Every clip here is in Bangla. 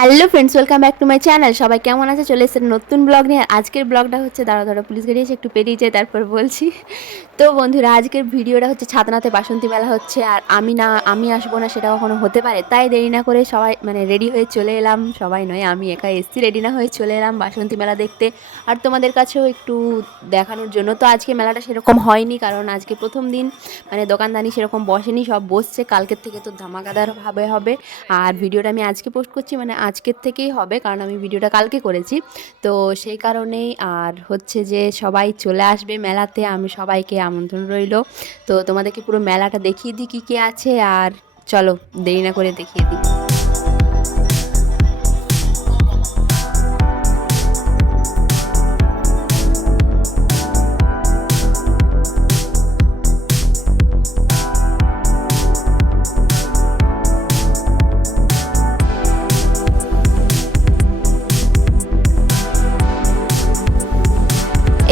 Hello friends, welcome back to my channel. সবাই কেমন আছে? চলে এসেছে নতুন ব্লগ নিয়ে। আজকের ব্লগটা হচ্ছে দাঁড়া দাঁড়া পুলিশ গাড়ি এসে একটু পেরিয়ে যায় তারপর বলছি। তো বন্ধুরা, আজকের ভিডিওটা হচ্ছে ছাতনাতে বাসন্তী মেলা হচ্ছে, আর আমি না, আমি আসব না, সেটা কখনো হতে পারে। তাই দেরি না করে সবাই মানে রেডি হয়ে চলে এলাম। সবাই নয়, আমি একা এসছি রেডি না হয়ে চলে এলাম বাসন্তী মেলা দেখতে। আর তোমাদের কাছেও একটু দেখানোর জন্য, তো আজকে মেলাটা সেরকম হয়নি, কারণ আজকে প্রথম দিন। মানে দোকানদানি সেরকম বসেনি, সব বসছে। কালকের থেকে তো ধামাকাদার ভাবে হবে। আর ভিডিওটা আমি আজকে পোস্ট করছি মানে আজকের থেকেই হবে, কারণ আমি ভিডিওটা কালকে করেছি। তো সেই কারণেই আর হচ্ছে যে সবাই চলে আসবে মেলাতে, আমি সবাইকে আমন্ত্রণ রইল। তো তোমাদেরকে পুরো মেলাটা দেখিয়ে দিই কী কী আছে, আর চলো দেরি না করে দেখিয়ে দিই।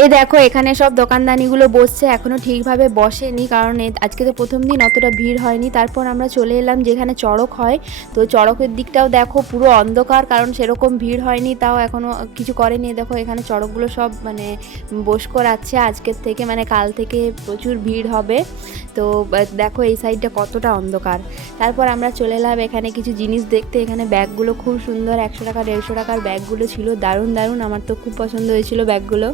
এই দেখো, এখানে সব দোকানদানিগুলো বসছে, এখনও ঠিকভাবে বসেনি, কারণ আজকে তো প্রথম দিন, অতটা ভিড় হয়নি। তারপর আমরা চলে এলাম যেখানে চড়ক হয়। তো চড়কের দিকটাও দেখো, পুরো অন্ধকার, কারণ সেরকম ভিড় হয়নি, তাও এখনও কিছু করেনি। দেখো, এখানে চড়কগুলো সব মানে বস করাচ্ছে। আজকের থেকে মানে কাল থেকে প্রচুর ভিড় হবে। তো দেখো, এই সাইডটা কতটা অন্ধকার। তারপর আমরা চলে এলাম এখানে কিছু জিনিস দেখতে। এখানে ব্যাগগুলো খুব সুন্দর, একশো টাকা, দেড়শো টাকার ব্যাগগুলো ছিল। দারুণ দারুণ, আমার তো খুব পছন্দ হয়েছিল ব্যাগগুলো।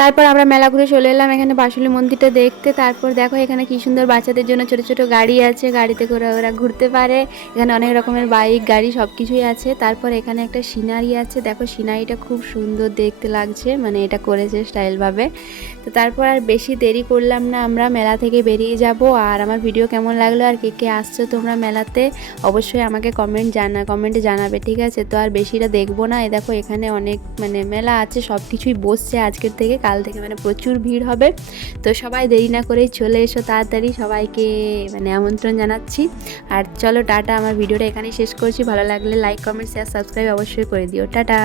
তারপর আমরা মেলা ঘুরে চলে এলাম, এখানে বাসুলি মন্দিরটা দেখতে। তারপর দেখো এখানে কি সুন্দর বাচ্চাদের জন্য ছোট ছোট গাড়ি আছে, গাড়িতে করে ওরা ঘুরতে পারে। এখানে অনেক রকমের বাইক, গাড়ি সব কিছুই আছে। তারপর এখানে একটা সিনারি আছে, দেখো সিনারিটা খুব সুন্দর দেখতে লাগছে মানে এটা করেছে স্টাইলভাবে। তো তারপর আর বেশি দেরি করলাম না, আমরা মেলা থেকে বেরিয়ে যাব। আর আমার ভিডিও কেমন লাগল, আর কে কে আসছো তোমরা মেলাতে, অবশ্যই আমাকে কমেন্ট জানা কমেন্টে জানাবে, ঠিক আছে? তো আর বেশিটা দেখব না। এ দেখো এখানে অনেক মানে মেলা আছে সব কিছুই বসছে আজকের থেকে। কাল থেকে মানে প্রচুর ভিড় হবে। তো সবাই দেরি না করে চলে এসো তাড়াতাড়ি, সবাইকে মানে আমন্ত্রণ জানাচ্ছি। আর চলো টাটা, আমার ভিডিওটা এখানেই শেষ করছি। ভালো লাগলে লাইক কমেন্ট শেয়ার সাবস্ক্রাইব অবশ্যই করে দিও। টাটা!